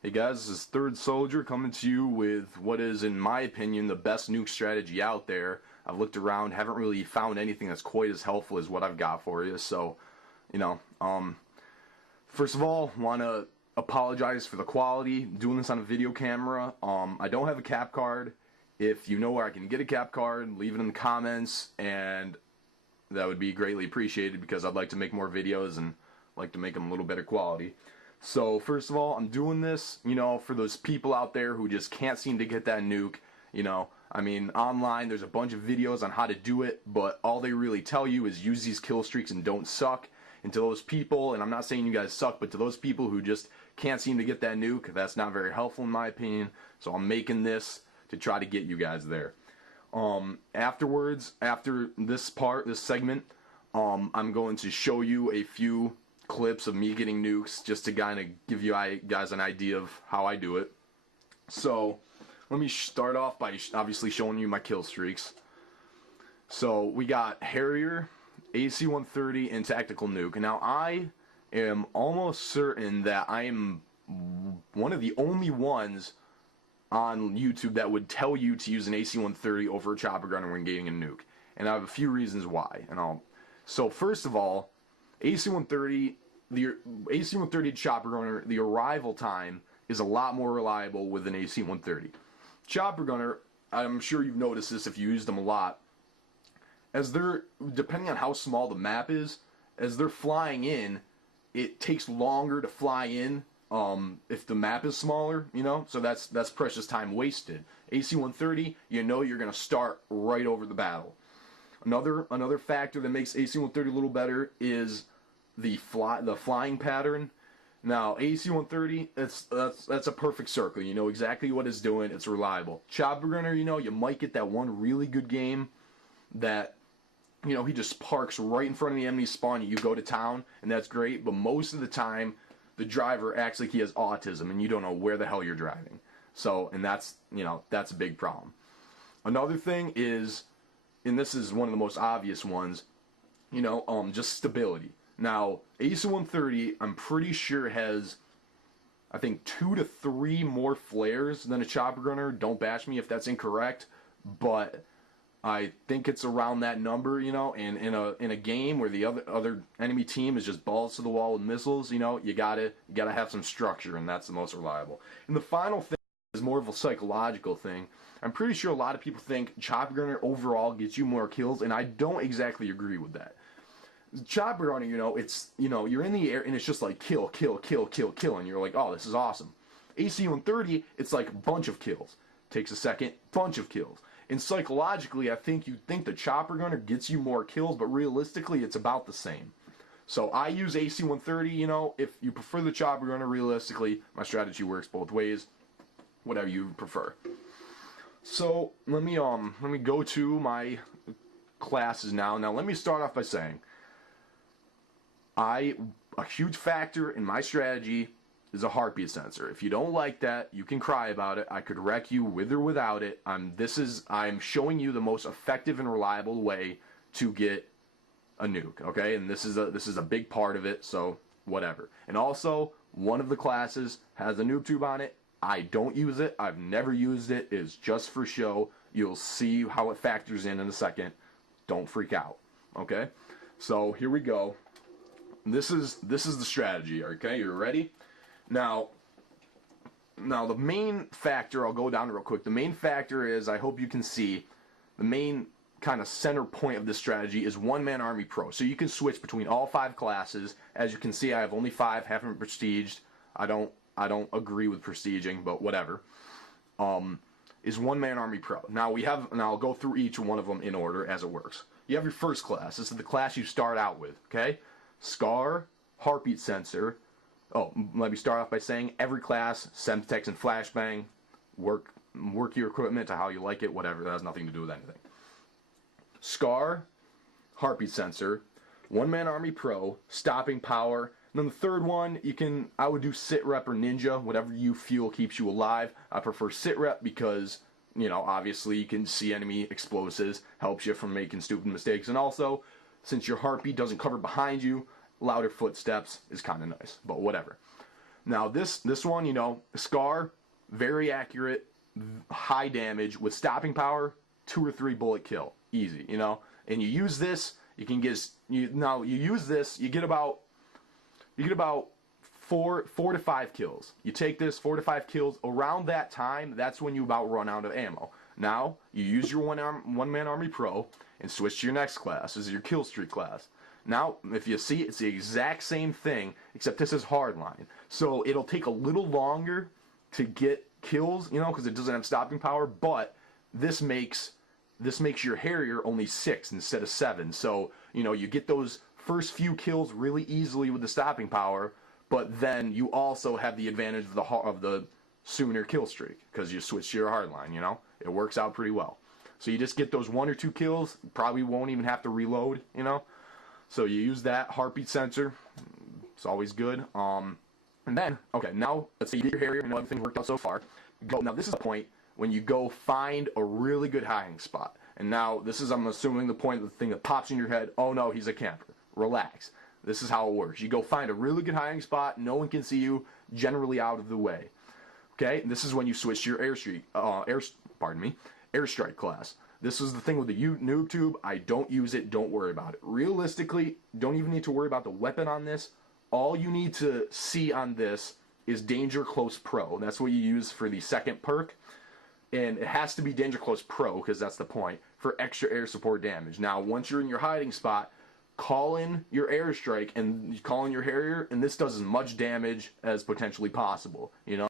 Hey guys, this is Third Soldier coming to you with what is, in my opinion, the best nuke strategy out there. I've looked around, haven't really found anything that's quite as helpful as what I've got for you. So, first of all, want to apologize for the quality. Doing this on a video camera. I don't have a cap card. If you know where I can get a cap card, leave it in the comments, and that would be greatly appreciated because I'd like to make more videos and like to make them a little better quality. So first of all, I'm doing this, for those people out there who just can't seem to get that nuke. Online there's a bunch of videos on how to do it, but all they really tell you is use these kill streaks and don't suck. And to those people, and I'm not saying you guys suck, but to those people who just can't seem to get that nuke, that's not very helpful in my opinion. So I'm making this to try to get you guys there. Afterwards, after this segment, I'm going to show you a few clips of me getting nukes just to kind of give you guys an idea of how I do it. So let me start off by obviously showing you my kill streaks. So we got Harrier, AC-130, and Tactical Nuke. And now I am almost certain that I am one of the only ones on YouTube that would tell you to use an AC-130 over a chopper gunner when getting a nuke. And I have a few reasons why. So first of all, AC-130, the AC-130 chopper gunner, the arrival time is a lot more reliable with an AC-130. Chopper gunner, I'm sure you've noticed this if you use them a lot, depending on how small the map is, as they're flying in, it takes longer to fly in if the map is smaller, so that's precious time wasted. AC-130, you're going to start right over the battle. Another factor that makes AC-130 a little better is the flying pattern. Now, AC-130, that's a perfect circle. You know exactly what it's doing. It's reliable. Chopper gunner, you might get that one really good game that, he just parks right in front of the enemy spawn. You go to town, and that's great. But most of the time, the driver acts like he has autism, and you don't know where the hell you're driving. So, and that's a big problem. Another thing is, and this is one of the most obvious ones, just stability. Now, AC-130, I'm pretty sure has, I think, 2 to 3 more flares than a chopper gunner. Don't bash me if that's incorrect, but I think it's around that number, and in a game where the other enemy team is just balls to the wall with missiles, you gotta have some structure, and that's the most reliable. And the final thing is more of a psychological thing. I'm pretty sure a lot of people think chopper gunner overall gets you more kills, and I don't exactly agree with that. Chopper gunner, it's, you're in the air and it's just like kill, kill, kill, kill, kill, and you're like, oh, this is awesome. AC-130, it's like a bunch of kills. Takes a second, bunch of kills. And psychologically, I think you think the chopper gunner gets you more kills, but realistically, it's about the same. So I use AC-130, if you prefer the chopper gunner, realistically, my strategy works both ways, whatever you prefer. So let me go to my classes now. Now let me start off by saying, a huge factor in my strategy is a heartbeat sensor. If you don't like that, you can cry about it. I could wreck you with or without it. I'm showing you the most effective and reliable way to get a nuke, okay? And this is a big part of it, so whatever. And also, one of the classes has a nuke tube on it. I don't use it. I've never used it. It's just for show. You'll see how it factors in a second. Don't freak out, okay? So here we go. This is the strategy, okay? You ready? Now the main factor, I'll go down real quick. The main factor is, I hope you can see, the main kind of center point of this strategy is one-man army pro. So you can switch between all 5 classes. As you can see, I have only 5, haven't prestiged. I don't agree with prestiging, but whatever. Is one-man army pro. Now I'll go through each one of them in order as it works. You have your first class. This is the class you start out with, okay? Scar, heartbeat sensor. Oh, let me start off by saying every class, Semtex and Flashbang, work your equipment to how you like it, whatever. That has nothing to do with anything. Scar, heartbeat sensor, one-man army pro, stopping power. And then the third one, I would do sit rep or ninja, whatever you feel keeps you alive. I prefer sit rep because, obviously you can see enemy explosives, helps you from making stupid mistakes, and also, since your heartbeat doesn't cover behind you, louder footsteps is kind of nice, but whatever. Now this one, you know, Scar, very accurate, high damage with stopping power, 2 or 3 bullet kill, easy, you know. And you use this, you can get you use this, you get about 4 to 5 kills. You take this 4 to 5 kills around that time. That's when you about run out of ammo. Now you use your one man army pro and switch to your next class. This is your kill streak class. Now, if you see, it's the exact same thing, except this is hardline. So it'll take a little longer to get kills, you know, because it doesn't have stopping power. But this makes your Harrier only 6 instead of 7. So you know you get those first few kills really easily with the stopping power. But then you also have the advantage of the sooner kill streak because you switch to your hardline. You know, it works out pretty well. So you just get those 1 or 2 kills. Probably won't even have to reload. You know. So you use that heartbeat sensor. It's always good. And then, okay, now let's say you get your Harrier and everything worked out so far. Now this is the point when you go find a really good hiding spot. And now this is, I'm assuming, the point of the thing that pops in your head. Oh no, he's a camper. Relax. This is how it works. You go find a really good hiding spot. No one can see you. Generally out of the way. Okay, and this is when you switch to your airstrike class. This is the thing with the Nuke tube. I don't use it. Don't worry about it. Realistically, don't even need to worry about the weapon on this. All you need to see on this is Danger Close Pro. That's what you use for the second perk. And it has to be Danger Close Pro, because that's the point, for extra air support damage. Now, once you're in your hiding spot, call in your airstrike and call in your Harrier, and this does as much damage as potentially possible, you know?